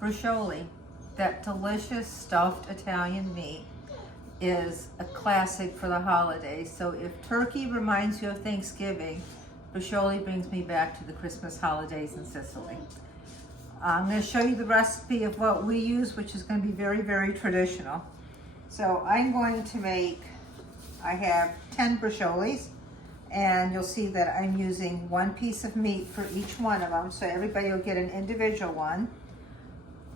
Braciole, that delicious stuffed Italian meat, is a classic for the holidays. So if turkey reminds you of Thanksgiving, Braciole brings me back to the Christmas holidays in Sicily. I'm going to show you the recipe of what we use, which is going to be very, very traditional. So I'm going to make, I have 10 Bracioles, and you'll see that I'm using one piece of meat for each one of them, so everybody will get an individual one.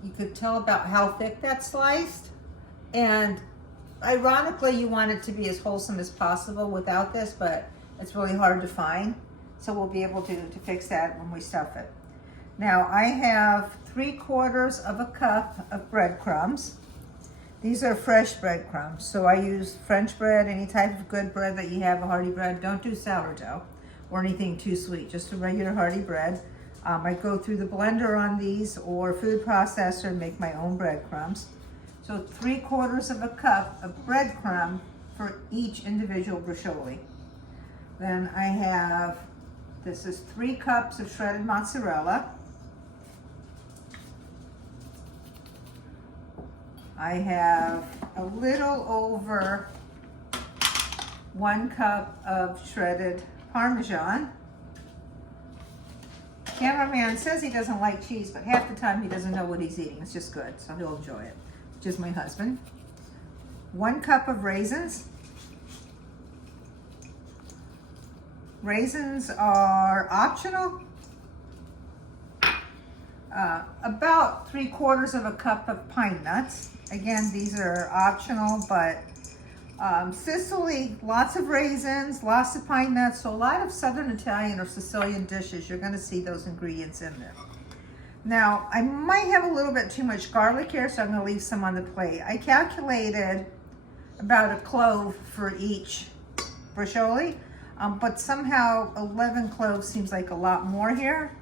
You could tell about how thick that's sliced, and ironically you want it to be as wholesome as possible without this, but it's really hard to find, so we'll be able to fix that when we stuff it. Now I have 3/4 of a cup of breadcrumbs. These are fresh breadcrumbs, so I use French bread, any type of good bread that you have, a hearty bread. Don't do sourdough or anything too sweet, just a regular hearty bread. I go through the blender on these or food processor and make my own breadcrumbs. So 3/4 of a cup of breadcrumb for each individual Braciole. Then I have, this is 3 cups of shredded mozzarella. I have a little over 1 cup of shredded Parmesan. Cameraman says he doesn't like cheese, but half the time he doesn't know what he's eating. It's just good, so he'll enjoy it, which is my husband. 1 cup of raisins. Raisins are optional. About 3/4 of a cup of pine nuts. Again, these are optional, but Sicily, lots of raisins, lots of pine nuts. So a lot of Southern Italian or Sicilian dishes, you're going to see those ingredients in there. Now, I might have a little bit too much garlic here, so I'm going to leave some on the plate. I calculated about a clove for each Braciole, but somehow 11 cloves seems like a lot more here.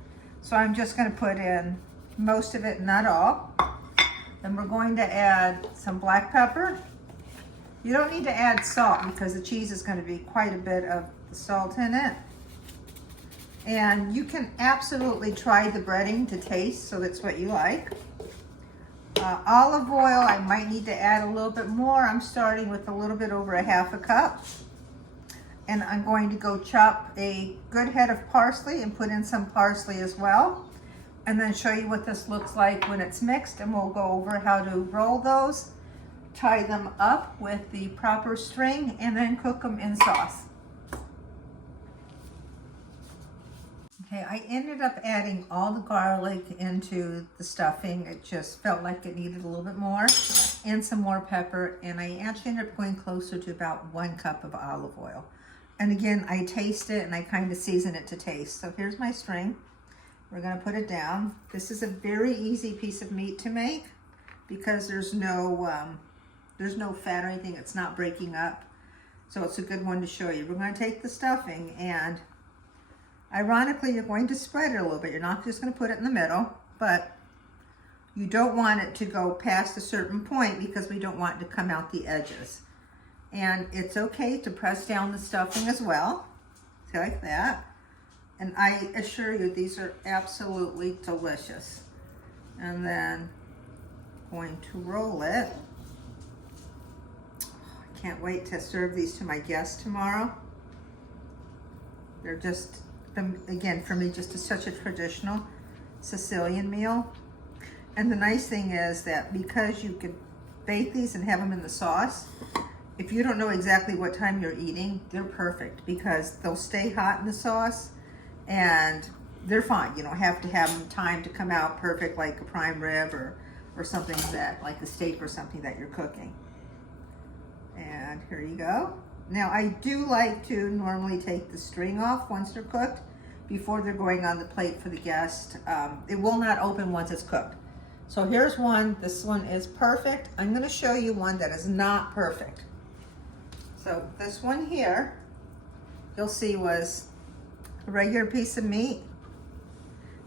So I'm just going to put in most of it, not all. Then we're going to add some black pepper. You don't need to add salt because the cheese is going to be quite a bit of the salt in it. And you can absolutely try the breading to taste, so that's what you like. Olive oil, I might need to add a little bit more. I'm starting with a little bit over a 1/2 cup. And I'm going to go chop a good head of parsley and put in some parsley as well. And then show you what this looks like when it's mixed, and we'll go over how to roll those, tie them up with the proper string, and then cook them in sauce. Okay, I ended up adding all the garlic into the stuffing. It just felt like it needed a little bit more, and some more pepper, and I actually ended up going closer to about 1 cup of olive oil. And again, I taste it and I kind of season it to taste. So here's my string. We're gonna put it down. This is a very easy piece of meat to make because there's no fat or anything. It's not breaking up. So it's a good one to show you. We're gonna take the stuffing, and ironically, you're going to spread it a little bit. You're not just gonna put it in the middle, but you don't want it to go past a certain point because we don't want it to come out the edges. And it's okay to press down the stuffing as well, so like that. And I assure you, these are absolutely delicious. And then going to roll it. I can't wait to serve these to my guests tomorrow. They're just, again, for me, just such a traditional Sicilian meal. And the nice thing is that because you could bake these and have them in the sauce, if you don't know exactly what time you're eating, they're perfect because they'll stay hot in the sauce and they're fine. You don't have to have them time to come out perfect like a prime rib or something like a steak or something that you're cooking. And here you go. Now I do like to normally take the string off once they're cooked before they're going on the plate for the guest. It will not open once it's cooked. So here's one. This one is perfect. I'm going to show you one that is not perfect. So this one here, you'll see, was a regular piece of meat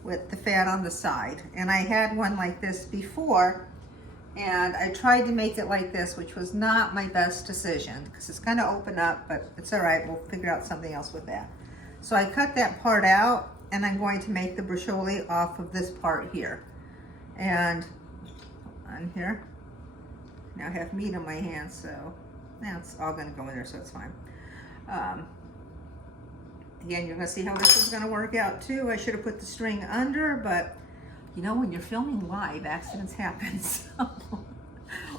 with the fat on the side. And I had one like this before, and I tried to make it like this, which was not my best decision because it's going to open up, but it's all right. We'll figure out something else with that. So I cut that part out, and I'm going to make the Braciole off of this part here. And on here. Now I have meat on my hands, so now it's all gonna go in there, so it's fine. Again, you're gonna see how this is gonna work out too. I should have put the string under, but you know, when you're filming live, accidents happen, so,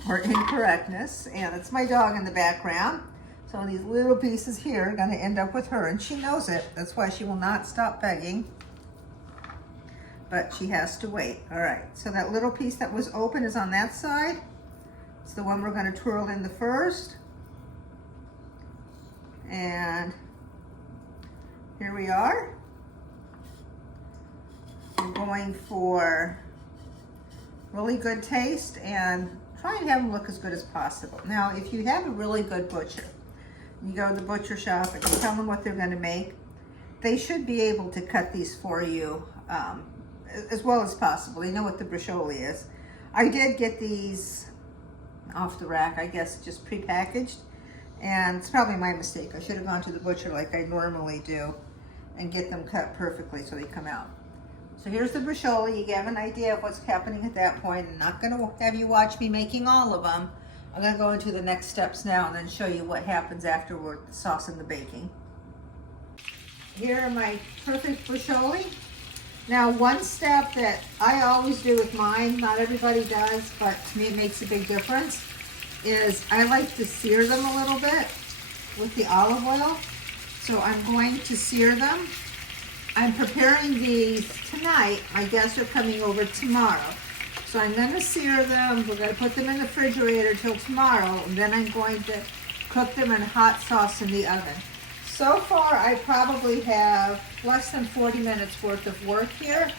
or incorrectness. And it's my dog in the background. So these little pieces here are gonna end up with her, and she knows it. That's why she will not stop begging, but she has to wait. All right, so that little piece that was open is on that side. It's the one we're gonna twirl in the first. And here we are. We're going for really good taste and try and have them look as good as possible. Now, if you have a really good butcher, you go to the butcher shop and you tell them what they're gonna make, they should be able to cut these for you as well as possible. They know what the Braciole is. I did get these off the rack, I guess, just pre-packaged, and it's probably my mistake. I should have gone to the butcher like I normally do and get them cut perfectly so they come out. So here's the Braciole. You have an idea of what's happening at that point. I'm not gonna have you watch me making all of them. I'm gonna go into the next steps now and then show you what happens afterward, the sauce and the baking. Here are my perfect Braciole. Now, one step that I always do with mine, not everybody does, but to me it makes a big difference, is I like to sear them a little bit with the olive oil. So I'm going to sear them. I'm preparing these tonight. My guests are coming over tomorrow. So I'm gonna sear them. We're gonna put them in the refrigerator till tomorrow, and then I'm going to cook them in hot sauce in the oven. So far, I probably have less than 40 minutes worth of work here.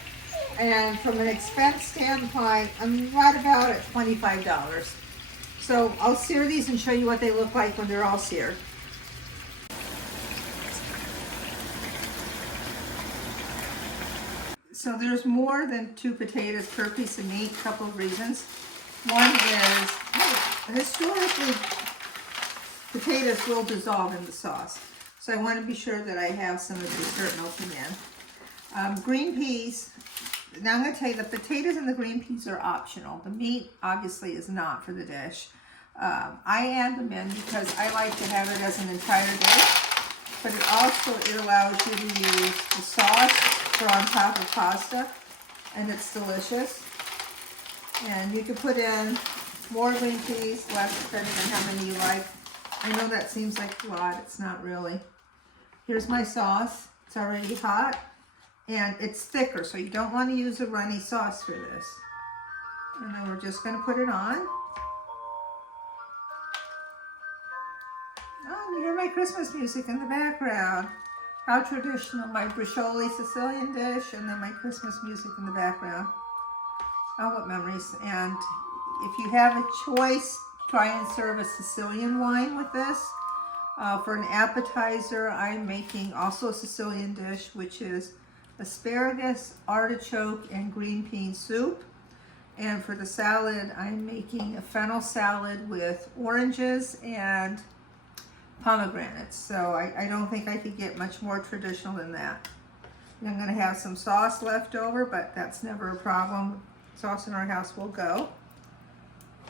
And from an expense standpoint, I'm right about at $25. So I'll sear these and show you what they look like when they're all seared. So there's more than 2 potatoes per piece of meat, a couple of reasons. One is, historically, potatoes will dissolve in the sauce. So I want to be sure that I have some of the dirt melting in. Green peas, now I'm going to tell you the potatoes and the green peas are optional. The meat obviously is not for the dish. I add them in because I like to have it as an entire dish, but it allows you to use the sauce for on top of pasta, and it's delicious. And you can put in more green peas, less, depending on how many you like. I know that seems like a lot, it's not really. Here's my sauce. It's already hot, and it's thicker, so you don't want to use a runny sauce for this. And then we're just going to put it on. Oh, you hear my Christmas music in the background. How traditional, my Braciole Sicilian dish, and then my Christmas music in the background. Oh, what memories. And if you have a choice, try and serve a Sicilian wine with this. For an appetizer, I'm making also a Sicilian dish, which is asparagus, artichoke, and green bean soup. And for the salad, I'm making a fennel salad with oranges and pomegranates. So I don't think I could get much more traditional than that. And I'm going to have some sauce left over, but that's never a problem. Sauce in our house will go.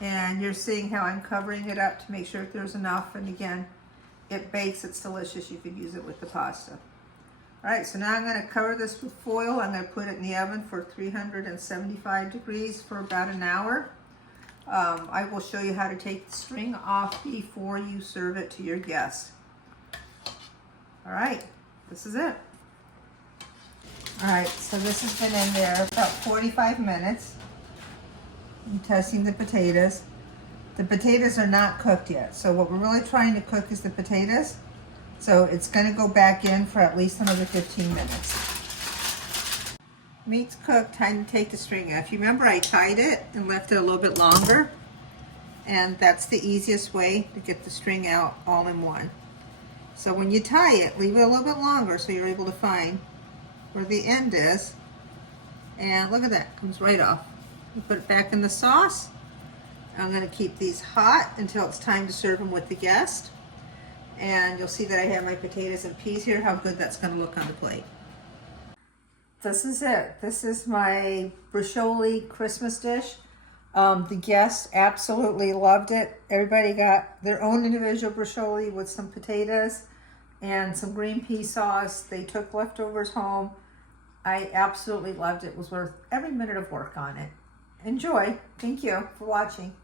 And you're seeing how I'm covering it up to make sure that there's enough. And again, it bakes, it's delicious. You could use it with the pasta. All right, so now I'm going to cover this with foil. I'm going to put it in the oven for 375 degrees for about an hour. I will show you how to take the string off before you serve it to your guests. All right, this is it. All right, so this has been in there about 45 minutes. I'm testing the potatoes. The potatoes are not cooked yet, so what we're really trying to cook is the potatoes. So it's going to go back in for at least another 15 minutes. Meat's cooked, time to take the string off. You remember I tied it and left it a little bit longer, and that's the easiest way to get the string out all in one. So when you tie it, leave it a little bit longer so you're able to find where the end is. And look at that, comes right off. You put it back in the sauce. I'm going to keep these hot until it's time to serve them with the guest. And you'll see that I have my potatoes and peas here, how good that's going to look on the plate. This is it. This is my Braciole Christmas dish. The guests absolutely loved it. Everybody got their own individual braciole with some potatoes and some green pea sauce. They took leftovers home. I absolutely loved it. It was worth every minute of work on it. Enjoy. Thank you for watching.